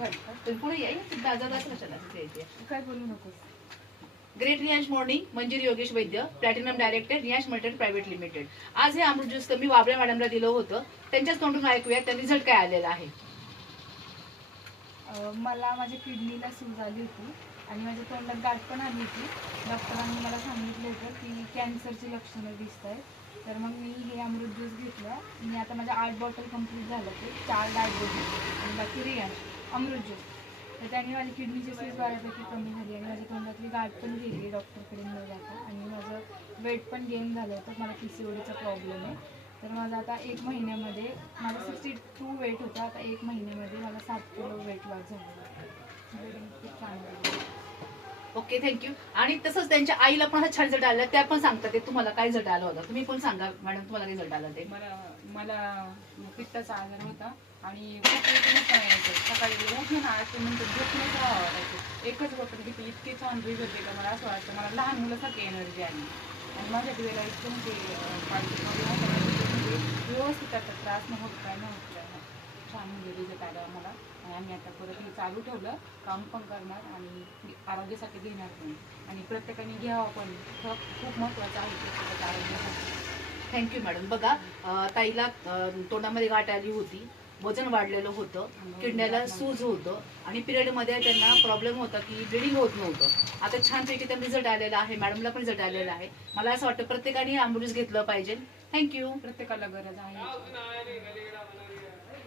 पुढे यायचं दादा कशाला काय बोलू नको. Great Riyansh morning, Manjiri Yogesh Vaidya, platinum director, Riyansh multi private limited. आज हे अमृत ज्यूस मी वाबळे मॅडमला दिलं होतं, त्यांच्याच तोंडून ऐकूया त्या रिझल्ट काय आलेला आहे. मला माझ्या किडनीला सूज आली होती आणि माझ्या तोंडात गाठ पण आली होती. डॉक्टरांनी मला सांगितलं होतं की कॅन्सरची लक्षणं दिसत आहेत. तर मग मी हे अमृत ज्यूस घेतलं. मी आता माझ्या 8 बॉटल कंप्लीट झालं, ते 4 डायबेटिक आणि बाकी रियांश अमृत ज्यूस. तर त्याने माझी किडनीची सूज बऱ्यापैकी कमी झाली आणि माझी तोंडातली गाठ पण गेली डॉक्टरकडे न जाता. आणि माझं वेट पण गेन झालं होतं. मला PCODचा प्रॉब्लेम आहे. तर माझं आता 1 महिन्यामध्ये माझं 62 वेट होतं, आता 1 महिन्यामध्ये मला 7 किलो वेट लॉस झालं. खूप छान. Okay, thank you. आणि तसंच त्यांच्या आईला पण हा छान रिझल्ट आला, त्या पण सांगतात ते तुम्हाला काय रिझल्ट आला होता. तुम्ही पण सांगा मॅडम, तुम्हाला काय रिझल्ट आला ते. मला पित्ताचा आजार होता आणि सकाळी उठून नंतर झोपण्याचं व्हावं वाटायचं. एकच बॉटल घेतली, इतकी छान रिझल्ट आहे का मला असं वाटतं मला लहान मुलासारखी एनर्जी आली. आणि माझ्या वेळेला इतकं म्हणजे व्यवस्थित आता त्रास नव्हतं, काय नव्हतं, छान म्हणजे रिझल्ट आला मला. आणि आम्ही आता परत हे चालू ठेवलं, काम पण करणार आणि आरोग्यासाठी घेणार पण. आणि प्रत्येकाने घ्यावं पण, खूप महत्त्वाचं आहे प्रत्येकाच्या आरोग्यासाठी. Thank you madam. बघा, ताईला तोंडामध्ये गाठ आली होती, वजन वाढलेलं होतं, किडनीला सूज होतं आणि पिरियडमध्ये त्यांना प्रॉब्लेम होता की ब्लिडिंग होत नव्हतं. आता छानपैकी त्यांना रिझल्ट आलेला आहे, मॅडमला पण रिझल्ट आलेला आहे. मला असं वाटतं प्रत्येकाने अमृत घेतलं पाहिजे. थँक्यू. प्रत्येकाला गरज आहे.